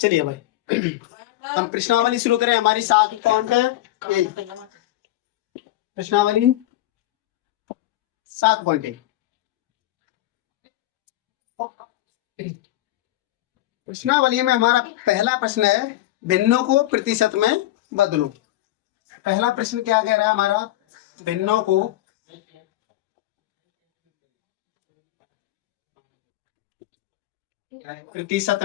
चलिए भाई हम प्रश्नावली शुरू करें। हमारी 7.1 प्रश्नावली 7.1 प्रश्नावली में हमारा पहला प्रश्न है भिन्नों को प्रतिशत में बदलो। पहला प्रश्न क्या कह रहा है हमारा, भिन्नों को प्रतिशत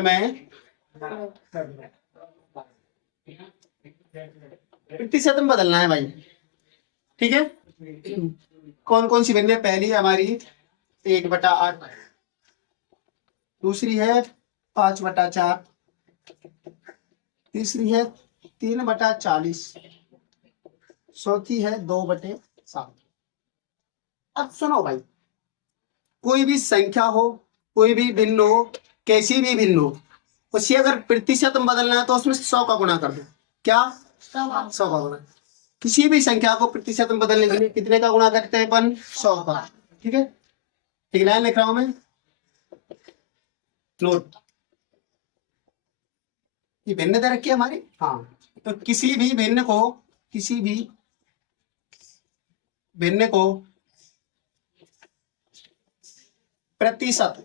में बदलना है भाई। ठीक है, कौन कौन सी भिन्न है? पहली है हमारी 1/8, दूसरी है 5/4, तीसरी है 3/40, चौथी है 2/7। अब सुनो भाई, कोई भी संख्या हो, कोई भी भिन्न हो, कैसी भी भिन्न हो, उसे अगर प्रतिशत में बदलना है तो उसमें 100 का गुणा कर दो। क्या? 100 का गुणा। किसी भी संख्या को प्रतिशत में बदलने के लिए कितने का गुणा करते हैं अपन? 100 का। ठीक है, ठीक, लाइन लिख रहा हूं मैं, नोट। ये भिन्न दे रखी है हमारी। हाँ, तो किसी भी भिन्न को प्रतिशत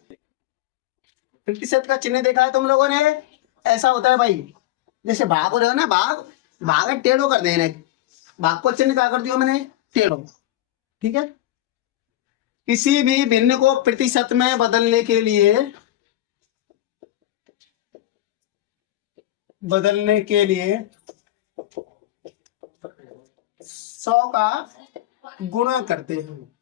का चिन्ह देखा है तुम लोगों ने? ऐसा होता है भाई, जैसे भाग हो रहे हो ना, भाग टेढ़ो कर देना, भाग को चिन्ह क्या कर दिया मैंने? टेढ़ो। ठीक है, किसी भी भिन्न को प्रतिशत में बदलने के लिए 100 का गुणा करते हैं।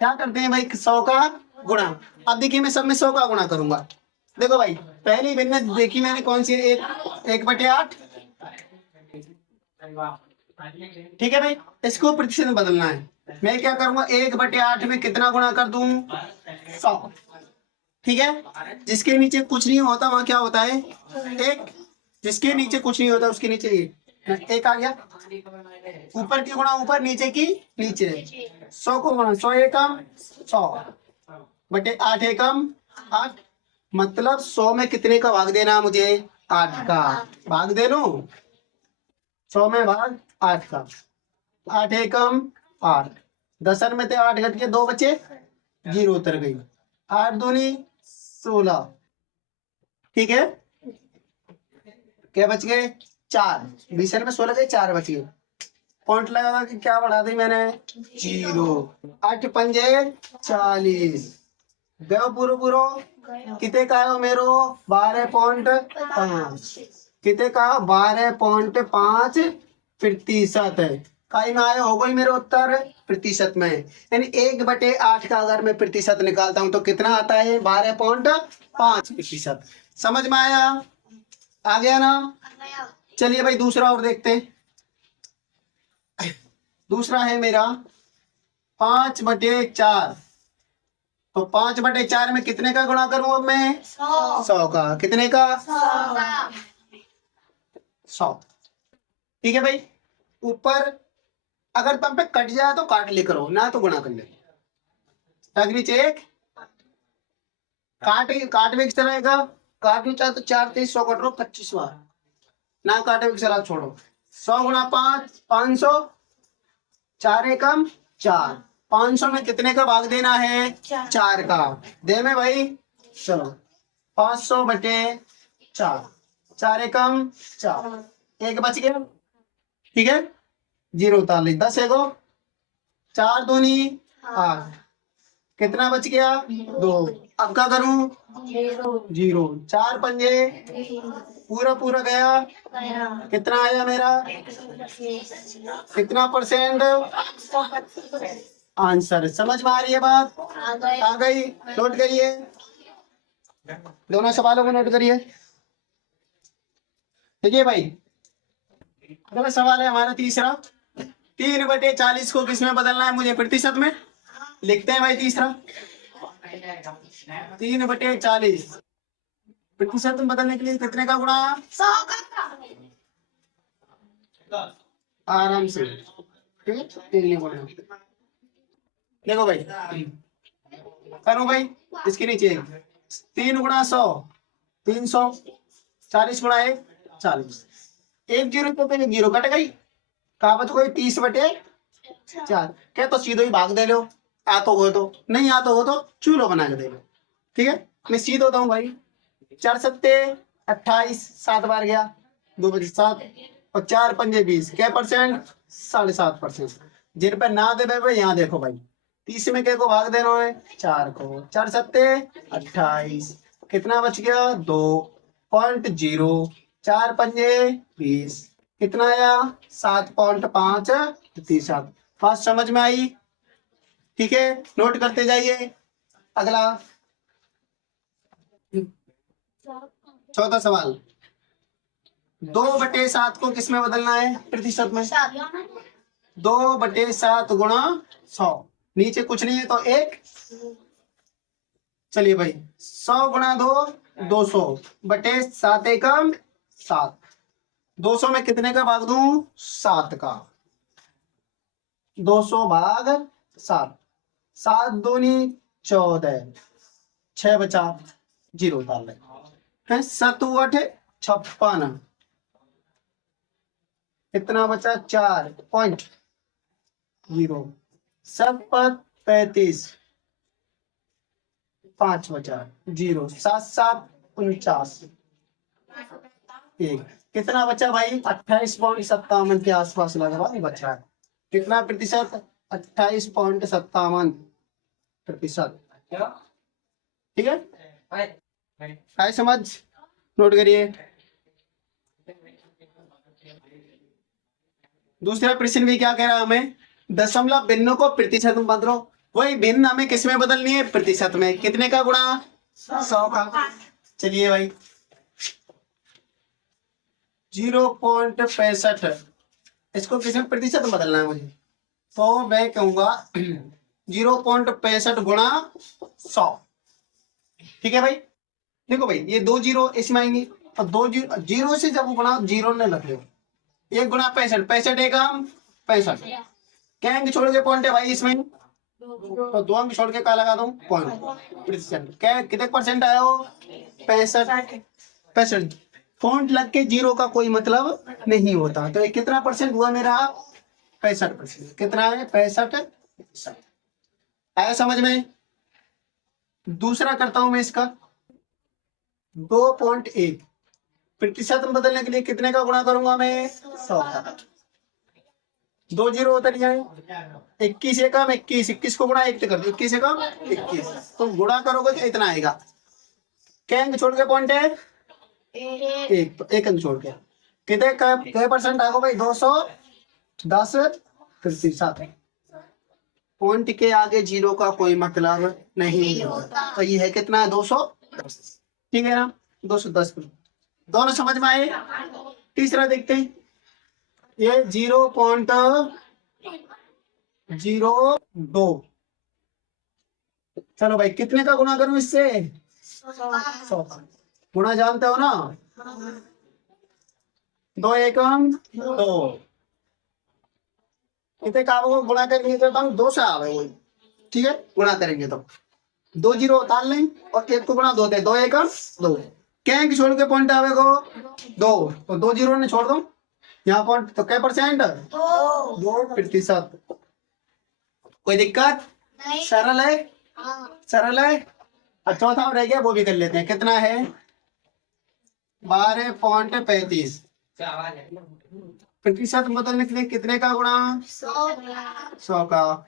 क्या करते हैं भाई? 100 का गुणा। अब देखिए मैं सब में 100 का गुणा करूंगा। देखो भाई, पहली भिन्न देखी मैंने कौन सी? 1/8। ठीक है भाई, इसको प्रतिशत में बदलना है। मैं क्या करूंगा? 1/8 में कितना गुणा कर दूं? 100। ठीक है, जिसके नीचे कुछ नहीं होता वहां क्या होता है? 1। जिसके नीचे कुछ नहीं होता उसके नीचे 1 आ गया। ऊपर की गुणा ऊपर, नीचे की नीचे। 100 को गुणा 100 एकम 100/8 एकम 8। मतलब 100 में कितने का भाग देना मुझे? 8 का भाग दे लो। 100 में भाग 8 का। 8 एकम 8, 10 में थे 8 घट के 2 बचे, 0 उतर गई। 8 दूनी 16। ठीक है, क्या बच गए? 4। 20 में 16 गए, 4 बच गए। पॉइंट लगा कि क्या बढ़ा दी मैंने? 0। 8 पंजे 40 गयो पूरो कितने का है मेरो? 12.5 कितने का? 12.5 प्रतिशत है। काई में आया हो गई मेरे उत्तर प्रतिशत में। यानी 1/8 का अगर मैं प्रतिशत निकालता हूं तो कितना आता है? 12.5 प्रतिशत। समझ में आया? आ गया ना? चलिए भाई दूसरा और देखते हैं। दूसरा है मेरा 5/4। तो 5/4 में कितने का गुणा करूं अब मैं? 100 का। कितने का? 100। ठीक है भाई, ऊपर अगर तुम पे कट जाए तो काट ले करो, ना तो गुणा कर ले। अगली चेक काट में चलेगा। काट में चाहे तो 4 3 100 कट रो 25 बार, ना काटे में चला छोड़ो। 100 गुणा 5 500, 4 एकम 4। 500 में कितने का भाग देना है? 4 का। दे में भाई, चलो 500/4, 4 एकम 4, 1 बच गया। ठीक है, 0 उतार ली। 10 एगो 4 दूनी 8, कितना बच गया? 2। अब क्या करूं? 0। 4 पंजे पूरा गया। कितना आया मेरा? कितना परसेंट आंसर? समझ में आ रही है बात? आ गई। नोट करिए, दोनों सवालों को नोट करिए। देखिए भाई, अगला सवाल है हमारा तीसरा। 3/40 को किस में बदलना है मुझे? प्रतिशत में। लिखते हैं भाई तीसरा, 3/40 प्रतिशत में बदलने के लिए कितने का गुणा? 100 का। आराम से। ठीक है, देखो भाई, करूं भाई इसके नीचे 3 गुणा 100 300, 40 गुणा 1 40, 1 0 तो 0 कट गई, कहा बच गई 30/4। क्या तो सीधो ही भाग दे लो, आ तो हो तो, नहीं आ तो हो तो चूलो बना के दे लो। ठीक है, मैं सीधो होता हूँ भाई, 4 सत्ते 28, 7 बार गया, 2 बजे 7 और 4 पंजे 20, क्या परसेंट 7.5%। जिन पे ना दे भाई यहाँ देखो भाई, 30 में क्या को भाग देना है 4 को, 4 सत्ते 28, कितना बच गया 2.0, 4 पंजे 20, कितना आया 7.5%। बात समझ में आई? ठीक है, नोट करते जाइए। अगला चौथा सवाल, 2/7 को किस में बदलना है? प्रतिशत में। 2/7 गुणा 100, नीचे कुछ नहीं है तो 1। चलिए भाई, 100 गुणा 2 200 बटे 7 एकम 7, 200 में कितने का भाग दूं 7 का, 200 भाग 7, 7 दूनी 14, 6 बचा 0 डाल रहे हैं, 7 8 56, कितना बचा 4.0, 7 35, 5 बचा 0, 7 7 49, 1, कितना बचा भाई 28.57 के आसपास लगा बचा है। कितना प्रतिशत 28.57%। ठीक है, आए समझ? नोट करिए। दूसरा प्रश्न भी क्या कह रहा है हमें, दशमलव भिन्न को प्रतिशत में बदलो। वही भिन्न हमें किस में बदलनी है? प्रतिशत में। कितने का गुणा 100 का। चलिए भाई 0.65, इसको किस में प्रतिशत में बदलना है मुझे, तो मैं कहूंगा 0.65 गुणा 100। ठीक है भाई, देखो भाई ये 2 0 इसमें आएंगे और 2 0 से जब गुणा 0 ने लग लो, 1 गुणा 65, 65 एकम 65, क्या अंक छोड़ के पॉइंट है भाई इसमें, तो 2 अंक छोड़ के क्या लगा दूं पॉइंट, प्रतिशत। क्या कितने परसेंट आया हो 65। पॉइंट लग के 0 का कोई मतलब नहीं होता, तो ये कितना परसेंट हुआ मेरा 65%। कितना है 65%। आया समझ में? दूसरा करता हूं मैं इसका 2.1, प्रतिशत में बदलने के लिए कितने का गुणा करूंगा मैं 100 का, 2 0 उतर जाए, 21 एकम 21, 21 को गुणा 1 कर दो, 21 एकम 21, तो गुणा करोगे तो इतना आएगा। क्या अंक छोड़ के पॉइंट है 1 अंक छोड़ के, कितने क्या परसेंट आएगा भाई 210%। पॉइंट के आगे 0 का कोई मतलब नहीं होता, तो ये है कितना 210। ठीक है ना, 210। दोनों समझ में आए? तीसरा देखते हैं, ये 0.02, चलो भाई कितने का गुणा करूं इससे 100 का। गुणा जानते हो ना, 2 एकम 2, कितने का गुणा करेंगे तो हम 2 से आवे वही। ठीक है, गुणा करेंगे तो 2 0 उतार लें और 1 को गुणा 2 दे, 2 एकम 2, क्या है कि छोड़ के पॉइंट आवेगा 2, तो 2 0 ने छोड़ दो यहाँ पॉइंट, तो क्या परसेंट 2%। कोई दिक्कत? सरल है, सरल है। और चौथा रह गया, वो भी कर लेते हैं, कितना है 12.35। प्रतिशत बदलने के लिए कितने का गुणा 100 का।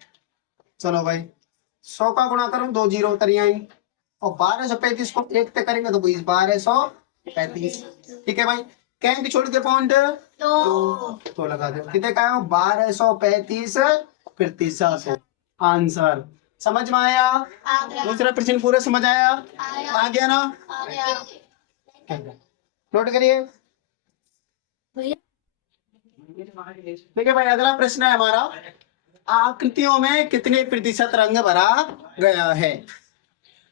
चलो भाई 100 का गुणा करूं, 2 0 उतर आई, और 1235 को 1 पे करेंगे तो 1235। ठीक है भाई, क्या छोड़ के पॉइंट तो लगा दो, कितने का 1235 प्रतिशत आंसर। समझ में आया? दूसरा प्रश्न पूरा समझ आया? आ गया ना? नोट करिए। ठीक है भाई, अगला प्रश्न है हमारा, आकृतियों में कितने प्रतिशत रंग भरा गया है।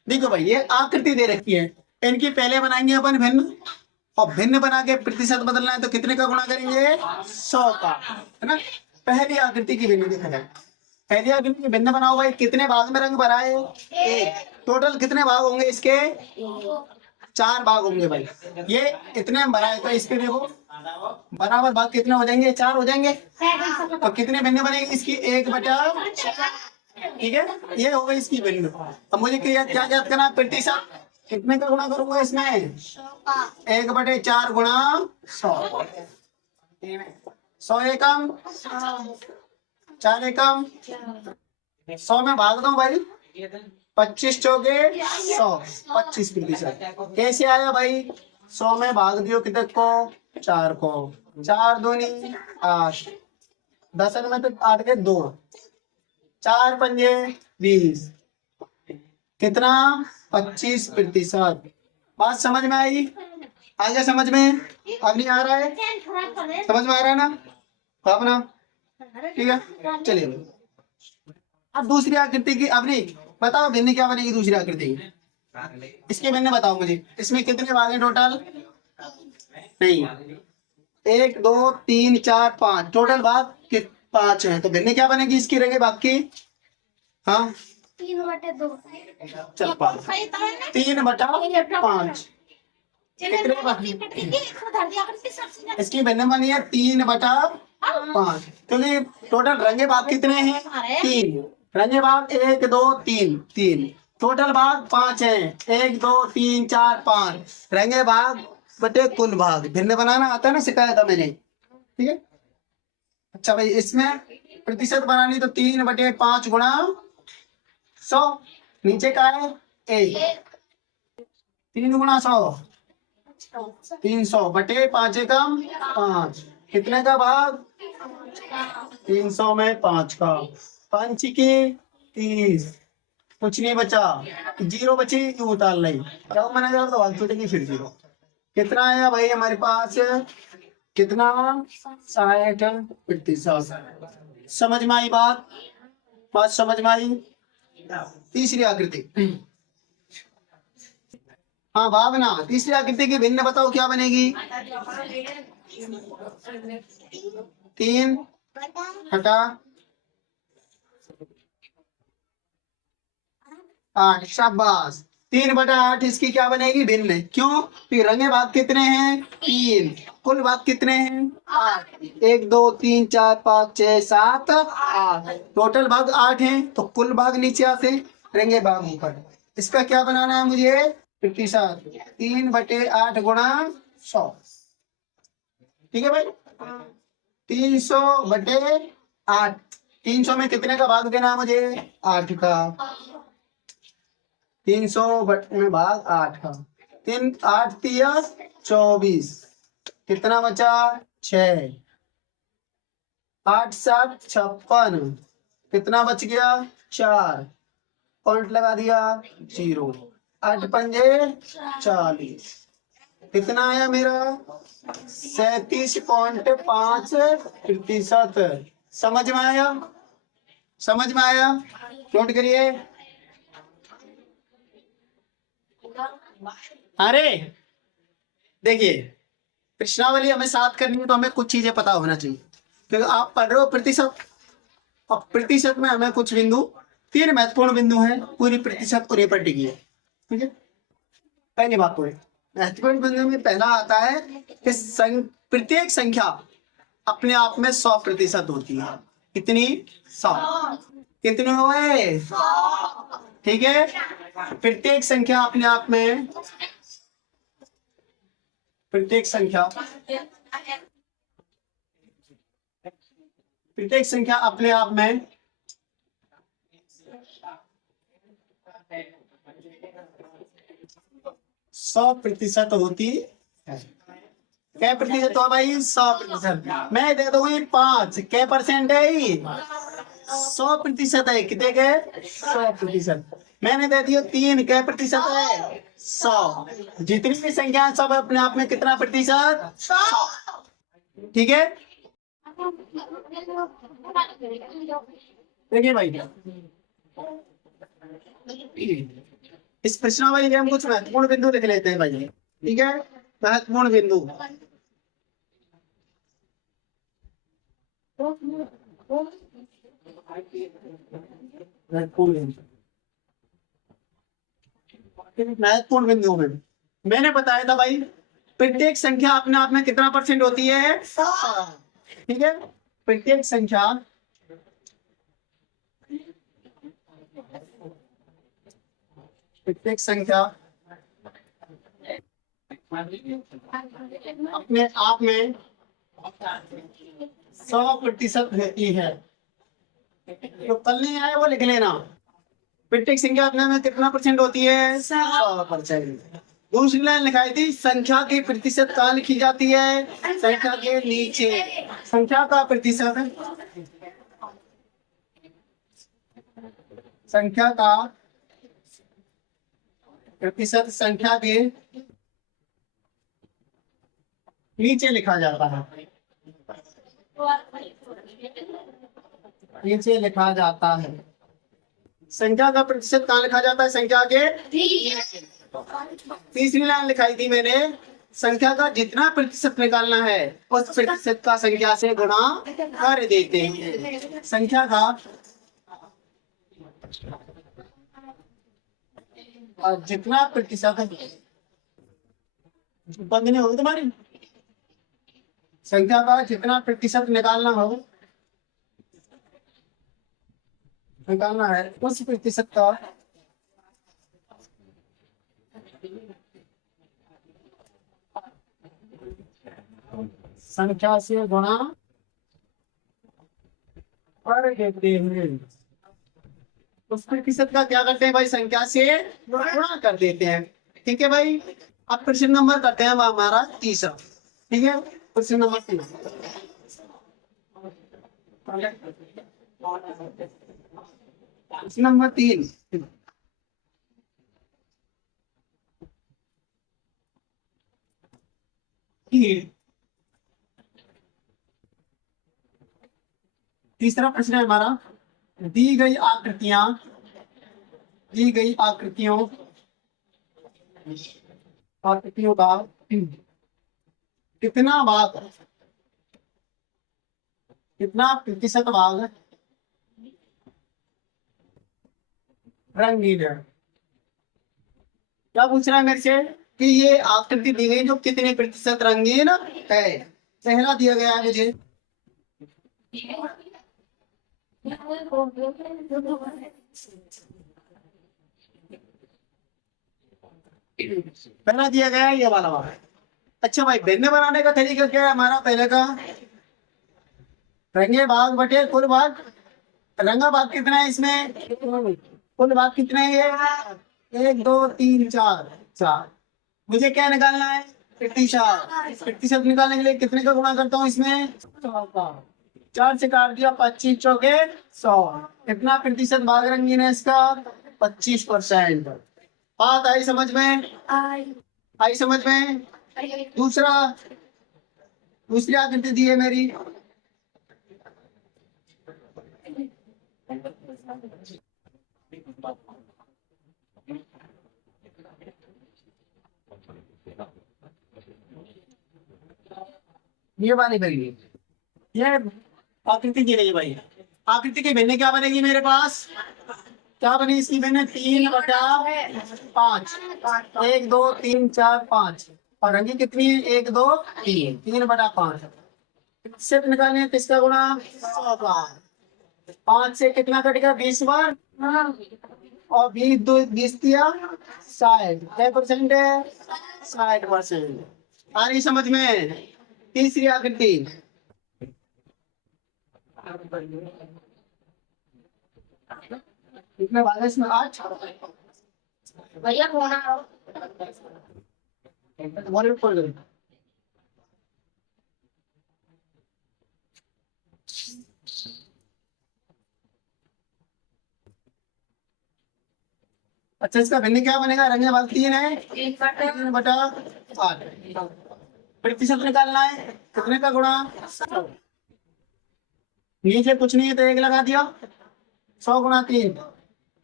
देखो भाई ये आकृति दे रखी है, इनकी पहले बनाएंगे अपन भिन्न, और भिन्न बना के प्रतिशत बदलना है तो कितने का गुणा करेंगे 100 का, है ना। पहली आकृति की भिन्न देखा जाए, पहली आकृति के भिन्न बनाओ भाई। कितने भाग में रंग भरा है? एक। टोटल कितने भाग होंगे इसके? 4 भाग होंगे भाई। ये इतने में भरा है तो इसके देखो बराबर भाग कितने हो जाएंगे? 4 हो जाएंगे। तो कितने भिन्न बनेगी इसकी? 1/4। ठीक है, ये हो गई इसकी भिन्न। अब मुझे क्या क्या याद करना? प्रतिशत। कितने का गुणा करूंगा इसमें? 1/4 गुणा 100। 100 एकम, 4 एकम, 100 में भाग दो भाई। 25 चौके 100, 25%। कैसे आया भाई? 100 में भाग दियो कितने को? 4 को। 4 दूनी 8, 10 में तो 8 के 2, 4 पंजे 20। कितना? 25%। बात समझ में आई? आ गया समझ में? अब नहीं आ रहा है? समझ में आ रहा है ना? अब ना, ठीक है, चलिए। अब दूसरी आकृति की, अब नहीं बताओ भिन्न क्या बनेगी दूसरी आकृति की? इसके भिन्न बताओ मुझे। इसमें कितने भाग हैं टोटल? नहीं, 1 2 3 4 5, टोटल भाग 5 है। तो भिन्न क्या बनेगी इसकी? रहेंगे भाग की? हाँ 3/2। चल 5, 3/5। कितने भाग? इसकी भिन्न बनी है 3/5। तो ये टोटल रंगे भाग कितने हैं? 3। रंगे भाग 1 2 3, 3। टोटल भाग 5 है। 1 2 3 4 5 रंगे भाग बटे कुल भाग। भिन्न बनाना आता है ना, सिखाया था मैंने। ठीक है, अच्छा भाई, इसमें प्रतिशत बनानी तो 3/5 गुणा 100। नीचे का है 1, 3 गुणा 100, 300 बटे 5 एकम 5। कितने का भाग? 300 में 5 का। 5 की 30, कुछ नहीं बचा, 0 बची, क्यों उतार ली? जब मैंने जब सवाल छूटेगी फिर 0। कितना आया भाई हमारे पास? कितना? 60%। समझ में आई बात? बात समझ में आई? तीसरी आकृति, हाँ भावना। तीसरी आकृति की भिन्न बताओ क्या बनेगी? 3 हटा 8। शाबाश। 3/8 इसकी क्या बनेगी? भिन्न। क्यों? क्योंकि रंगे भाग कितने हैं? 3। कुल भाग कितने हैं? 8। 1 2 3 4 5 6 7 8, टोटल भाग 8 हैं। तो कुल भाग नीचे आते, रंगे भाग ऊपर। इसका क्या बनाना है मुझे? प्रतिशत। 3/8 गुणा 100। ठीक है भाई, 300/8। 300 में कितने का भाग देना है मुझे? 8 का। 300 में भाग 8 का। 3 8 3 24। कितना बचा? 6। 8 7 56। कितना बच गया? 4। पॉइंट लगा दिया 0। 8 पंजे 40। कितना आया मेरा? 37.5%। समझ में आया? समझ में आया? नोट करिए। अरे देखिए, प्रश्नावली हमें साथ करनी है तो हमें कुछ चीजें पता होना चाहिए, क्योंकि आप पढ़ रहे हो प्रतिशत। अब प्रतिशत में हमें कुछ बिंदु, 3 महत्वपूर्ण बिंदु हैं पूरी प्रतिशत को रेपर टिकी है। ठीक है, पहली बात तो है महत्वपूर्ण बिंदु में पहला आता है कि प्रत्येक संख्या अपने आप में 100% होती है। कितनी? 100। कितने हुए? ठीक है, प्रत्येक संख्या अपने आप में, प्रत्येक संख्या अपने आप में 100% होती है। क्या प्रतिशत हो भाई? 100%। मैं दे दूंगी 5। क्या परसेंट है? 100% है। कितने के? 100%। मैंने दे दिया 3। क्या प्रतिशत है? 100। जितनी भी संख्या है सब अपने आप में कितना प्रतिशत? 100। ठीक है, देखिए भाई, इस प्रश्नावली के हम कुछ महत्वपूर्ण बिंदु लिख लेते हैं भाई। ठीक है, महत्वपूर्ण बिंदु। महत्वपूर्ण बिंदु में मैंने बताया था भाई, प्रत्येक संख्या अपने आप में कितना परसेंट होती है? 100। ठीक है, प्रत्येक संख्या अपने आप में 100% होती है। जो कल नहीं आया वो लिख लेना। प्रत्येक संख्या अपने में कितना परसेंट होती है? 100%। दूसरी लाइन लिखाई थी, संख्या की प्रतिशत कहाँ लिखी जाती है? संख्या के नीचे। संख्या का प्रतिशत, संख्या का प्रतिशत संख्या के नीचे लिखा जाता है। नीचे लिखा जाता है। संख्या का प्रतिशत कहाँ लिखा जाता है? संख्या के। तीसरी लाइन लिखाई थी मैंने, संख्या का जितना प्रतिशत निकालना है उस प्रतिशत का संख्या से गुणा कर देते हैं। संख्या का जितना प्रतिशत बंद नहीं होगी तुम्हारी, संख्या का जितना प्रतिशत निकालना है उस प्रतिशत का संख्या से गुणा कर देते हैं। उस प्रतिशत का क्या करते हैं भाई? संख्या से गुणा कर देते हैं। ठीक है भाई, अब प्रश्न नंबर करते हैं हमारा तीसरा। ठीक है, प्रश्न नंबर 3। प्रश्न नंबर 3, तीसरा प्रश्न है हमारा, दी गई आकृतियों का कितना प्रतिशत भाग रंगीन है? क्या पूछ रहा है मेरे से कि ये आकृति दी गई जो कितने प्रतिशत रंगीन है? पहला दिया गया है मुझे पहला दिया गया है ये वाला भाग। अच्छा भाई, भिन्न बनाने का तरीका क्या है हमारा? पहले का रंगे भाग बटे कुल भाग। रंगा भाग कितना है इसमें? कुल भाग कितने हैं? 1 2 3 4। मुझे क्या निकालना है? प्रतिशत। प्रतिशत निकालने के लिए कितने का गुणा करता हूँ इसमें? 4 से काट दिया, 25 चौके 100। कितना प्रतिशत भाग रंगीन है इसका? 25%। बात आई समझ में? आई समझ में? दूसरी आकृति दी है मेरी, ये वाली बनी, ये आकृति दी गई है भाई। आकृति की भिन्न क्या बनेगी मेरे पास? क्या बनी इसकी भिन्न? 3/5। 1 2 3 4 5। और रंगी कितनी है? 1 2 3। 3/5। प्रतिशत निकालने किसका गुणा? 100 का। 5 से कितना कटेगा? 20 बार। और 20 दिया 60। क्या परसेंट है? 60%। आ रही समझ में? तीसरी आकृति, कितने भाग है इसमें? 8 भैया। अच्छा, इसका भिन्न क्या बनेगा? रंगे भाग 3 है, 3/8। प्रतिशत निकालना है, कितने का गुणा? 100। नीचे कुछ नहीं है तो 1 लगा दिया। 100 × 3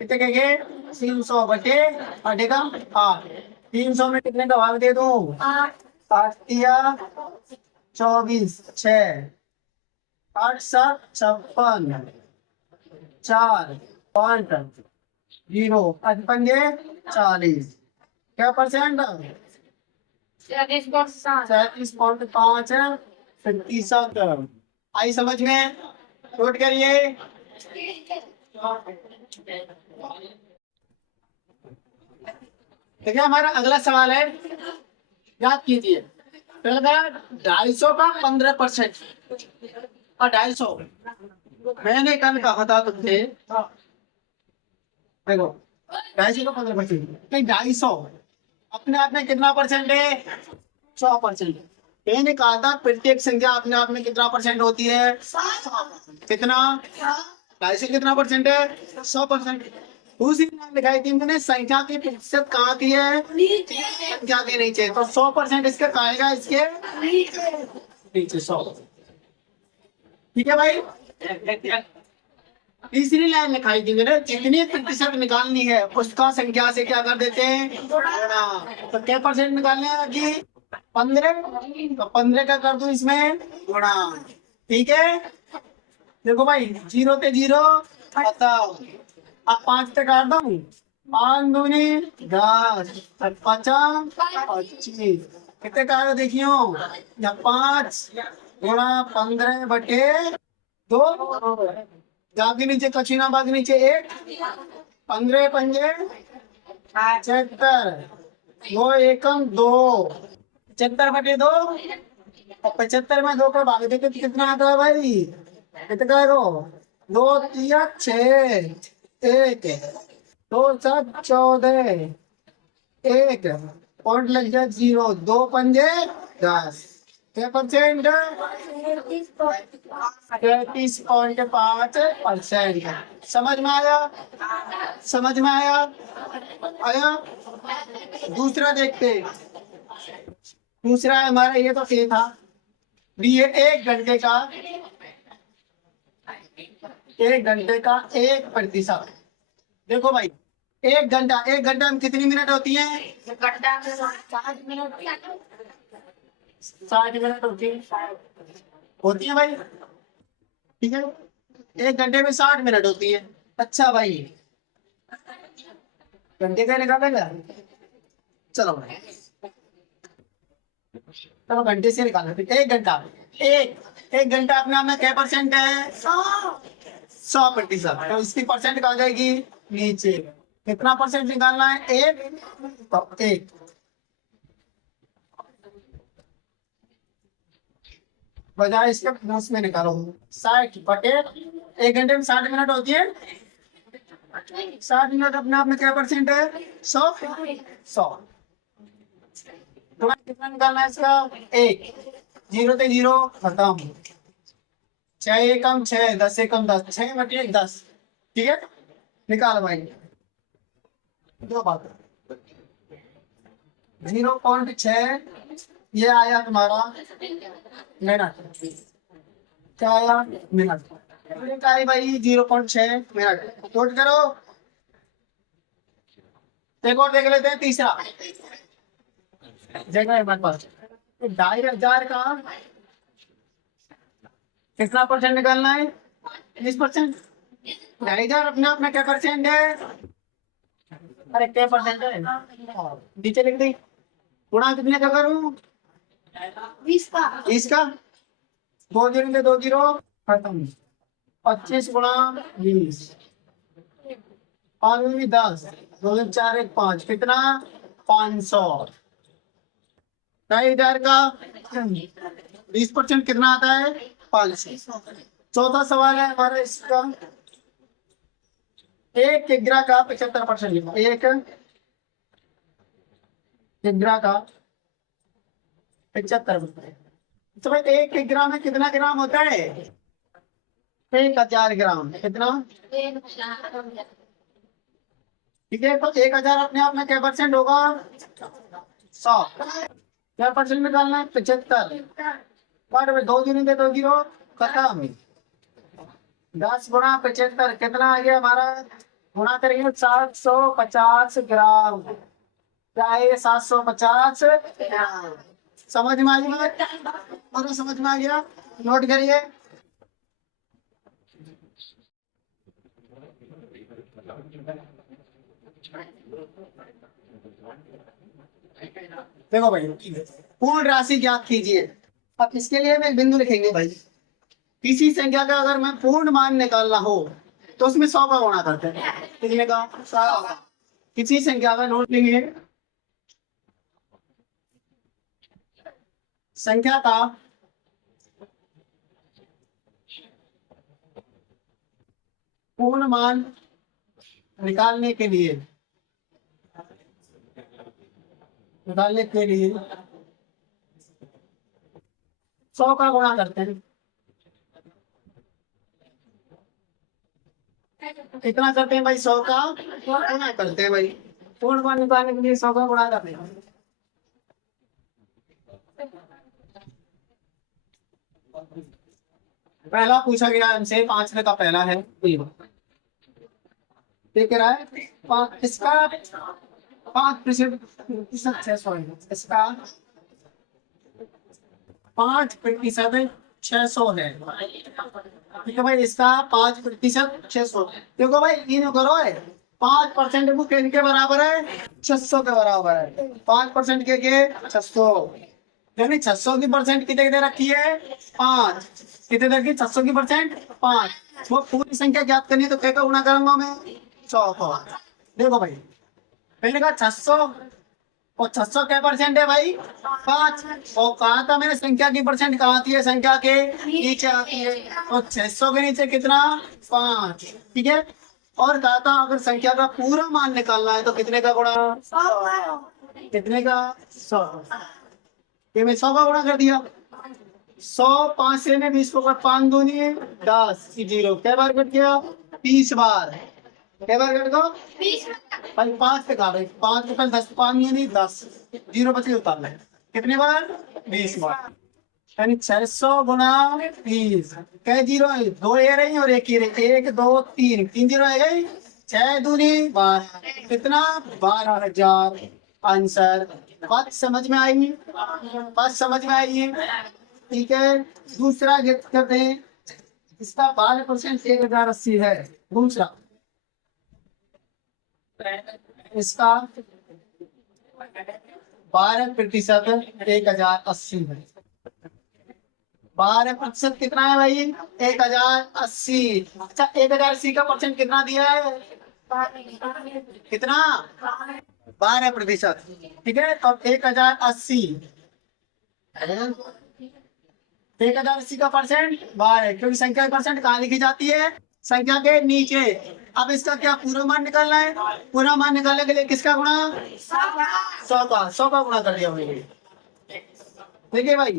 कितने कहेंगे? 300 बटे 8। 300 में कितने का भाग दे दो? 8 दिया 24 6। 8 7 56। 4.0 पंजे 40 क्या परसेंट 37.5 है 57 आई समझ में नोट करिए। देखिए हमारा अगला सवाल है याद कीजिए पहला 250 का 15% और 250 मैंने कल कहा था तुमसे देखो 250 का 15% नहीं 250 अपने आप में कितना परसेंट है 100%। मैंने कहा था प्रत्येक संख्या अपने आप में कितना परसेंट होती है कितना 250 कितना परसेंट है 100%। दूसरी लाइन लिखाई थी मैंने संख्या की प्रतिशत कहाँ की है संख्या के नीचे तो 100% इसका कहाँ आएगा इसके नीचे 100 ठीक है भाई। तीसरी लाइन लिखाई थी मैंने जितनी प्रतिशत निकालनी है उसका संख्या से क्या कर देते हैं गुणा। तो क्या परसेंट निकालने हैं कि 15 तो 15 का कर दूं इसमें गुणा ठीक है। देखो भाई 0 पे 0 बताओ अब 5 पे काट दो 5 दूनी 10 50 25 कितने का देखियो या 5 गुणा 15/2 जाके नीचे कछीना बाग नीचे 1 15 पंजे 75 वो एकम 2 75/2 और 75 में 2 का भाग देते तो कितना आता है भाई कितना है 2 3 6 1 2 7 14 1 पॉइंट लग जाए 0 2 पंजे 10 क्या परसेंट 33.5%। समझ में आया समझ में आया आया। दूसरा देखते दूसरा हमारा ये तो सही था ये 1 घंटे का 1% देखो भाई 1 घंटा में कितनी मिनट होती है 60 मिनट होती है भाई ठीक है 1 घंटे में 60 मिनट होती है। अच्छा भाई घंटे का निकालेगा चलो भाई चलो घंटे से निकालो 1 घंटा एक घंटा अपने आप में क्या परसेंट है 100%। तो इसकी परसेंट निकाल जाएगी नीचे कितना परसेंट निकालना है 1 तो 1 बजाय इसके प्लस में निकालो 60/1 घंटे में 60 मिनट होती है 60 मिनट अपने आप में क्या परसेंट है 100 कितना निकालना है इसका 1 0 पे 0 खत्म 6 एकम 6 10 एकम 10 6/10 ठीक है निकाल भाई दो बात 0.6 ये आया तुम्हारा मिनट क्या आया मिनट का भाई 0.6 मिनट नोट करो। एक और देख लेते हैं तीसरा जगह हमारे पास 2500 का कितना परसेंट निकालना है 20%। 2500 अपने आप में क्या परसेंट है अरे क्या परसेंट है नीचे लिख दी गुणा कितने का करूं 20 का 2 0 में 2 0 खत्म 25 गुणा 20 5 में 10 2 4 1 5 कितना 500। 2500 का 20% कितना आता है 500। चौथा सवाल है हमारा इसका 1 किग्रा का 75% लिखो 1 किग्रा का 75%। तो भाई 1 किग्रा में कितना ग्राम होता है 1000 ग्राम कितना ठीक है। तो 1000 अपने आप में क्या परसेंट होगा 100 क्या परसेंट निकालना है 75 पर 2 0 में 2 0 खत्म 10 गुणा 75 कितना आ गया हमारा गुणा करेंगे 750 ग्राम क्या है 750 ग्राम। समझ में आ गया और समझ में आ गया नोट करिए देखो भाई, पूर्ण राशि ज्ञात कीजिए। अब इसके लिए मैं बिंदु लिखेंगे भाई। किसी संख्या का अगर मैं पूर्ण मान निकालना हो तो उसमें 100 का गुणा करते हैं। कितने का? 100। किसी संख्या का नोट लेंगे, संख्या का पूर्ण मान निकालने के लिए 100 का गुणा करते हैं। कितना करते हैं भाई? 100 का गुणा करते हैं भाई। पूर्ण मान निकालने के लिए 100 का गुणा करते हैं। पहला पूछा गया हमसे 5 का पहला है, देख रहा है इसका 5% 600 है। इसका 5% 600 है। ठीक है भाई, इसका 5% 600। देखो भाई, इन करो है 5% के बराबर है 600 के बराबर है। 5% के 600, यानी 600 की परसेंट कितने दे रखी है? 5। कितने दे रखी? 600 की परसेंट 5। वो पूरी संख्या ज्ञात करनी है तो क्या गुणा करूंगा मैं? 100 को। देखो भाई, पहले का 600 और 600 क्या परसेंट है भाई? 5। और कहा था मैंने संख्या की परसेंट कहाँ आती है? संख्या के नीचे आती है। तो 600 के नीचे कितना? 5। ठीक है। और कहा था अगर संख्या का पूरा मान निकालना है तो कितने का गुणा? 100। कितने का? 100। ये मैं 100 का गुणा कर दिया। 100 5 से में 20 को 5 दूनी 10 0। क्या बार कट गया? 20 बार। क्या बार कट गया? 20 भाई। 5 पे काटे, 5 के पास 10, 5 यानी 10, 0 बचे उतारना है। कितने बार? 20 बार। यानी 600 गुणा 20। क्या 0 है? 2 ए रही और 1 ही रही। 1 2 3, 3 0 है गई। 6 दूनी 12। कितना? 12,000। आंसर। बात समझ में आई? बात समझ में आई? ठीक है। दूसरा गेट करते हैं। इसका 12% 1080 है। दूसरा इसका 12% 1080 है। 12% कितना है भाई? 1080। अच्छा, 1080 का परसेंट कितना दिया है? कितना? 12%। ठीक है। तो 1080, 1080 का परसेंट 12, क्योंकि संख्या की परसेंट कहाँ लिखी जाती है? संख्या के नीचे। अब इसका क्या पूरा मान निकालना है? पूरा मान निकालने के लिए किसका गुणा? 100 का गुणा कर दिया भाई। देखिए भाई,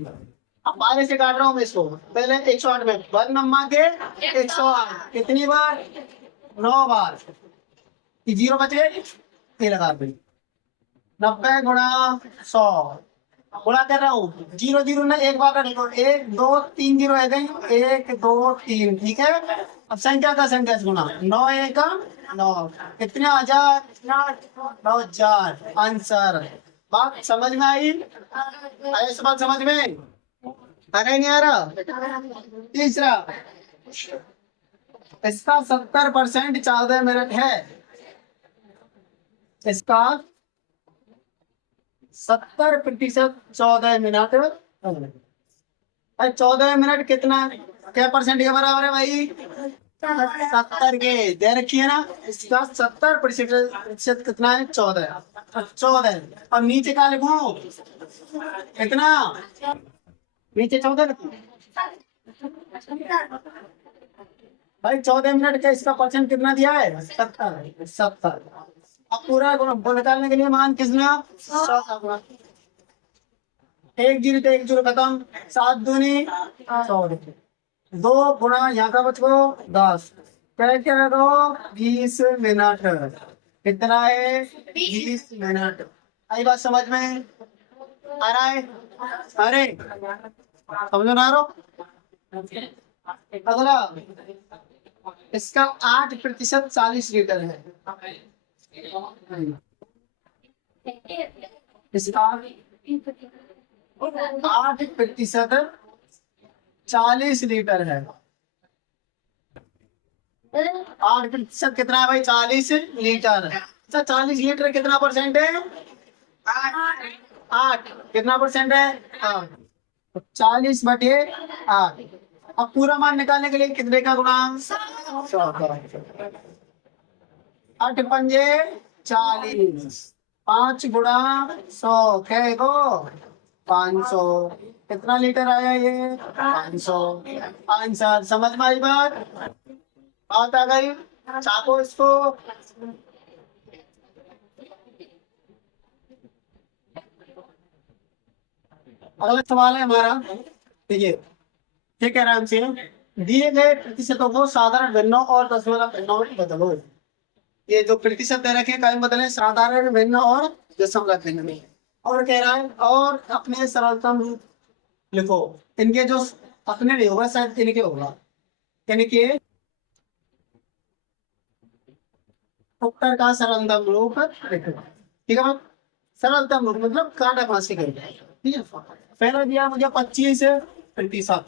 अब 12 से काट रहा हूँ मैं इसको। पहले 108 में 1 नंबर के 108 कितनी बार? 9 बार। 0 बच गए, ये लगा भाई। 90 गुणा 100 गुणा कर रहा हूँ। 0 0 ना एक बार का देखो, 1 2 3 0 है गई। 1 2 3। ठीक है। अब संख्या का संख्या से गुणा। 9 1 9। कितने? 1000। 9,000। आंसर। बात समझ में आई? इस बात समझ में आ रहा नहीं आ रहा? तीसरा, इसका 70% 14 मिनट है। इसका 70% 14 मिनट। 14 मिनट कितना, क्या परसेंट के बराबर है भाई? 70 के दे रखी है ना। इसका 70% कितना है? 14। 14। और नीचे का लिखो कितना? नीचे 14 लिखो भाई। 14 मिनट का इसका परसेंट कितना दिया है? 70। 70। अब पूरा गुणा निकालने के लिए मान कितना? 100 का गुणा। 1 0 तो 1 0 खत्म। 7 दूनी 100। 2 गुणा यहाँ का बच गो 10। क्या दो 20 मिनट। कितना है? 20 मिनट। आई बात समझ में आ रहा है? अरे समझ में आ रहा? अगला, इसका 8% 40 लीटर है। इसका 8% 40 लीटर है। 8% कितना है भाई? 40 लीटर। अच्छा 40 लीटर कितना परसेंट है? 8। कितना परसेंट है? 8। तो 40/8। अब पूरा मान निकालने के लिए कितने का गुणा? 100 का। 8×5 = 40। 5 × 100 क्या को 500। कितना लीटर आया ये? 500। आंसर। समझ में आई बात? बात आ गई? चाको इसको। अगला सवाल है हमारा, देखिए क्या कह रहा है हमसे, दिए गए प्रतिशतों को साधारण भिन्नों और दशमलव भिन्नों में बदलो। ये जो प्रतिशत दे रखे हैं कहीं बदले, साधारण भिन्न और दशमलव भिन्न में। और कह रहा है और अपने सरलतम रूप लिखो। इनके जो अपने नहीं होगा, शायद इनके होगा, यानी कि उत्तर का सरलतम रूप लिखो। ठीक है बात? सरलतम रूप मतलब कांटा पासी करेगा। ठीक है, पहला दिया मुझे 25%।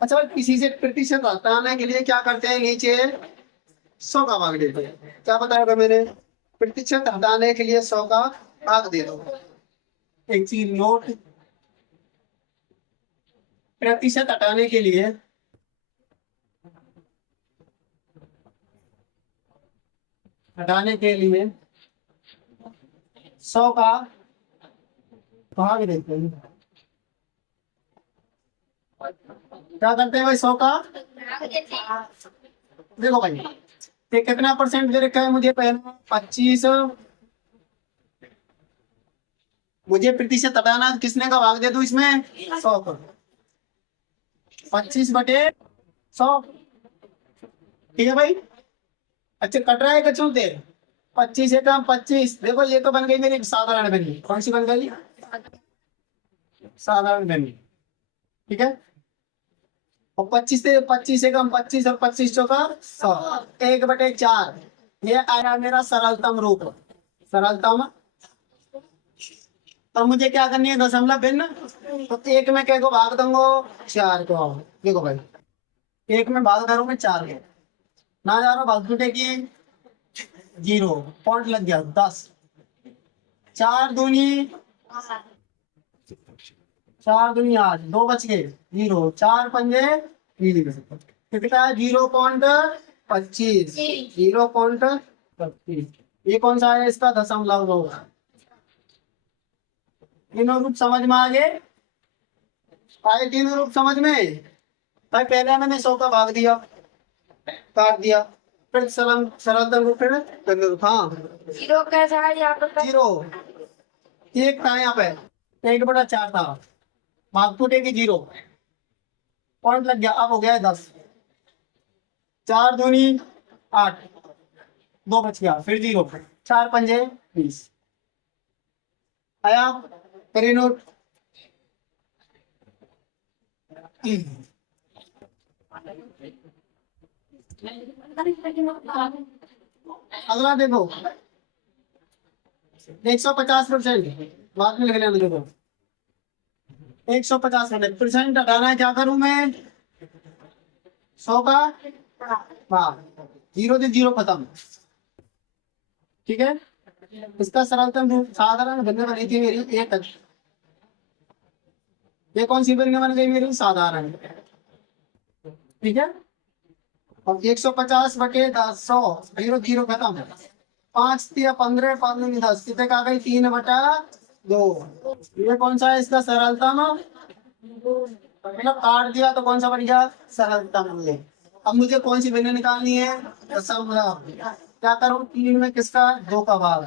अच्छा भाई, किसी से प्रतिशत हटाने के लिए क्या करते हैं? नीचे 100 का भाग देते हैं। क्या बताया था मैंने? प्रतिशत हटाने के लिए 100 का भाग दे दो। एक चीज नोट, प्रतिशत हटाने के लिए हटाने के लिए 100 का भाग देते हैं। क्या करते हैं भाई? 100 का देखो भाई, ये कितना परसेंट दे रखा है मुझे? पहले 25। मुझे प्रतिशत हटाना, किसने का भाग दे दूं इसमें? 100 का। 25/100। ठीक है भाई? अच्छा कट रहा है कचू दे? 25 है 25। देखो ये तो बन गई मेरी साधारण भिन्नी। कौन सी बन गई? साधारण भिन्नी। ठीक है, और 25 से कम 25 और 25 चौका 100। 1/4। ये आया मेरा सरलतम रूप। सरलतम। अब मुझे क्या करनी है? दशमलव भिन्न। तो एक में क्या को भाग दूंगा? 4 को। देखो भाई, एक में भाग करूंगा 4 को, ना जा रहा भाग टूटेगी 0। पॉइंट लग गया 10। 4 दूनी 8। 2 बच गए 0। 4×5 कितना? 0.25। 0.25। ये कौन सा है? इसका दशमलव होगा। तीनों रूप समझ में आ गए? आए तीनों रूप समझ में? भाई पहले मैंने 100 का भाग दिया, काट दिया, फिर सरलतम रूप, फिर भिन्न रूप। हाँ, 0 कैसा है यहाँ पर? 0। एक था यहाँ पे, 1/4 था, भाग टूटेगी 0। पॉइंट लग गया। अब हो गया 10। 4 दूनी 8। 2 बच गया, फिर 0। 4×5 = 20। आया? करिए नोट। अगला देखो, 150%। बाद में लिख लेना। देखो 150% हटाना है, क्या करूं मैं? 100 का भाग 0 से 0 खत्म। ठीक है, इसका सरलतम रूप साधारण भिन्न बनी थी मेरी 1। ये कौन सी भिन्न बन गई मेरी? साधारण। ठीक है, अब 150/10 100। 0 0 खत्म। 5 या 15 5 में 10 कितने का आ गई? 3/2। ये कौन सा है? इसका सरलतम। मतलब काट दिया तो कौन सा बन गया? सरलतम मूल्य। अब मुझे कौन सी भिन्न निकालनी है? दशमलव। क्या करूं? 3 में किसका? 2 का भाग।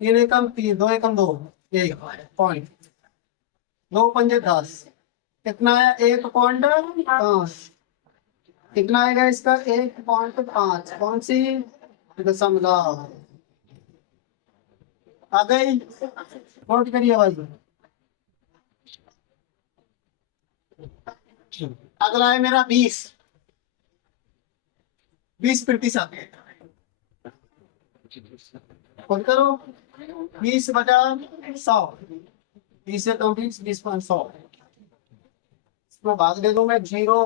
3 एकम 3, 2 एकम 2, 1 पॉइंट। 2×5 = 10। कितना है? 1.5। कितना आएगा इसका? 1.5। कौन सी? दशमलव। आ गई? नोट करिए भाई। अगला है मेरा 20%। कौन करो? 20/100। 20 से कम 20, 20/100। इसमें भाग दे दूं मैं 0.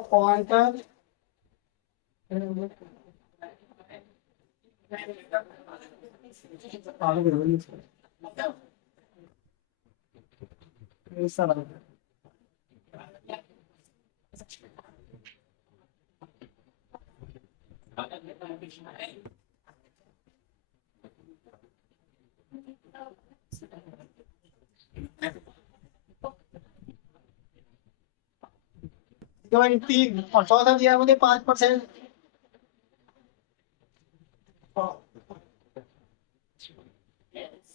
तीन और चौथा दिया है मुझे 5%।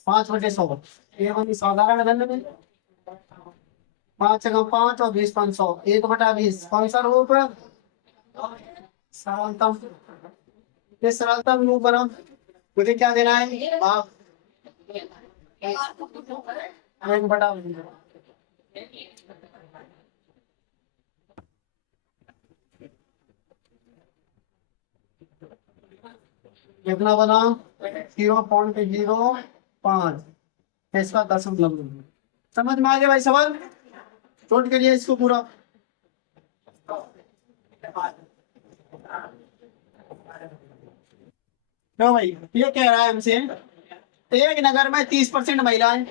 5/100 ये हमारी साधारण गणना में 5 × 5 और 20/100 1/20 कौन सा रूप है? सरलतम। ये सरलतम रूप बना। मुझे क्या देना है? भाग 1/20। कितना बना? 0.05 इसका 10 समझ में आ गया भाई सवाल? नोट करिए इसको पूरा। क्यों भाई ये कह रहा है हमसे एक नगर में 30% महिलाएं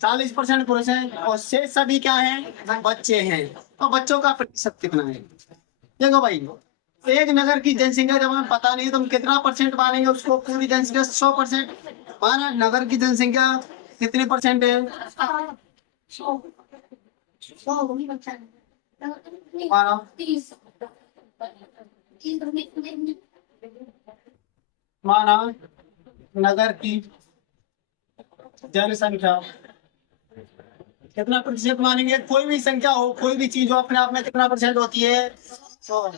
40% पुरुष हैं और शेष सभी क्या हैं? बच्चे हैं। तो बच्चों का प्रतिशत कितना है? देखो भाई एक नगर की जनसंख्या जब हमें पता नहीं तो हम कितना परसेंट मानेंगे उसको? पूरी जनसंख्या 100%। माना नगर की जनसंख्या कितने परसेंट है? माना माना नगर की जनसंख्या कितना प्रतिशत मानेंगे? कोई भी संख्या हो कोई भी चीज हो अपने आप में कितना परसेंट होती है? 100।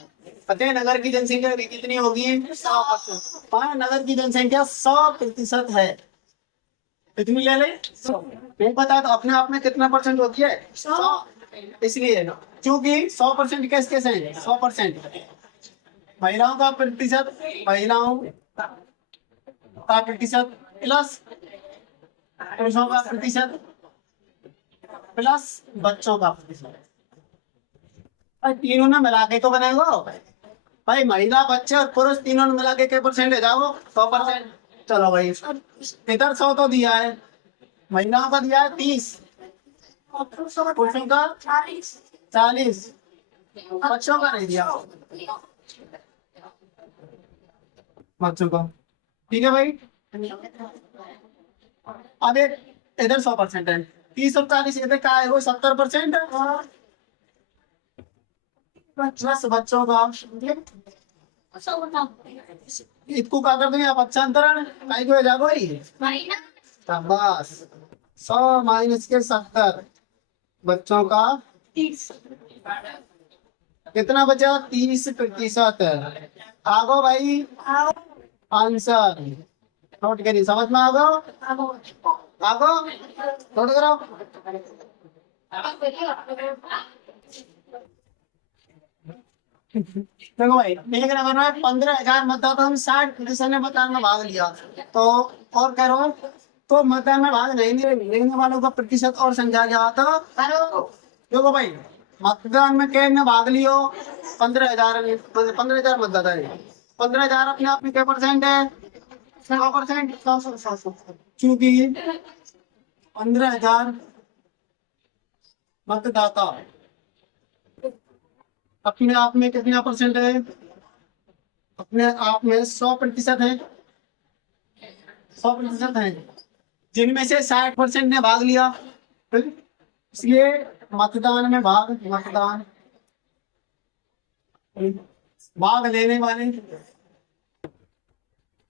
पता है नगर की जनसंख्या कितनी होगी? 100%। हाँ नगर की जनसंख्या 100% है। कितनी ले ले? 100। नहीं पता तो अपने आप में कितना परसेंट होती है? 100। इसलिए क्योंकि 100% किस किस है? 100% महिलाओं का प्रतिशत, महिलाओं का प्रतिशत प्लस पुरुषों का प्रतिशत प्लस बच्चों का प्रतिशत। तीनों ने मिला के तो बनेगा भाई। महिला बच्चे और पुरुष तीनों ने मिला के क्या परसेंट है? जाओ 100%। चलो भाई इधर 100 तो दिया है, महिलाओं का दिया है 30, पुरुषों का 40, बच्चों का नहीं दिया बच्चों का। ठीक है भाई। अब एक इधर 100% है, 30 और 40 इधर क्या है? वो 70% प्लस बच्चों का। इसको क्या कर देंगे आप? पक्षांतरण कहीं को जागो ही बस 100 माइनस के 70 बच्चों का 30 कितना बचा? 30%। आगो भाई आंसर नोट करिए। समझ में आगो आगो नोट करो। देखो भाई एक नंबर में 15,000 मतदाता 60% ने मतदान में भाग लिया तो और कह रहा हूँ तो मतदान में भाग नहीं लेने वालों का प्रतिशत और संख्या क्या आता? देखो भाई मतदान में कितने भाग लियो? 15,000 15,000 मतदाता है। 15,000 अपने आप में क्या परसेंट है? 100%। क्योंकि 15,000 मतदाता अपने आप में कितना परसेंट है? अपने आप में 100% है। 100% है जिनमें से 60% ने भाग लिया। इसलिए मतदान में भाग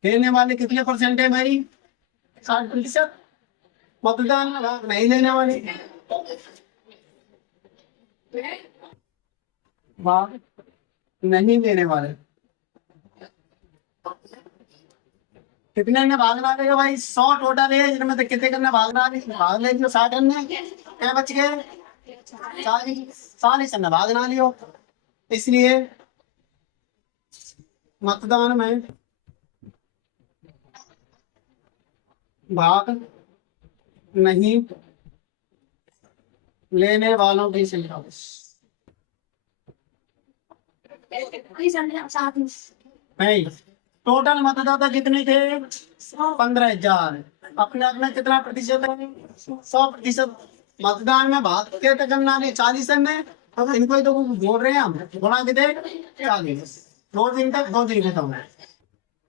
लेने वाले कितने परसेंट है भाई? 60%। मतदान में भाग नहीं लेने वाले भाग नहीं लेने वाले कितने ने भागना देगा भाई? 100 टोटल है जिनमें से कितने करने भागना भाग ले लियो? 60 ने क्या बच गए? 40 ने भागना लियो। इसलिए मतदान में भाग नहीं लेने वालों की संख्या नहीं टोटल मतदाता कितने थे? 15,000। अपने आप में कितना प्रतिशत है? 100%। मतदान में भाग के करना नहीं 40 में, अब इनको ही तो बोल रहे हैं हम, गुणा कितने? 40। 2 दिन तक 2 दिन खत्म है।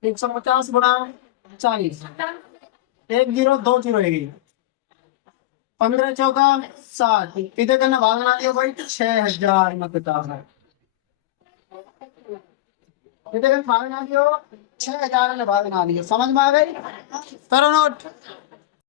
150 गुणा 40, 1 0 2 0 है। 15 चौका 60, कितने करना भागना दियो भाई? 6,000 मतदाता है। कितने भागना दियो? 6,000 ने भागना दियो। समझ में आ गई? करो नोट।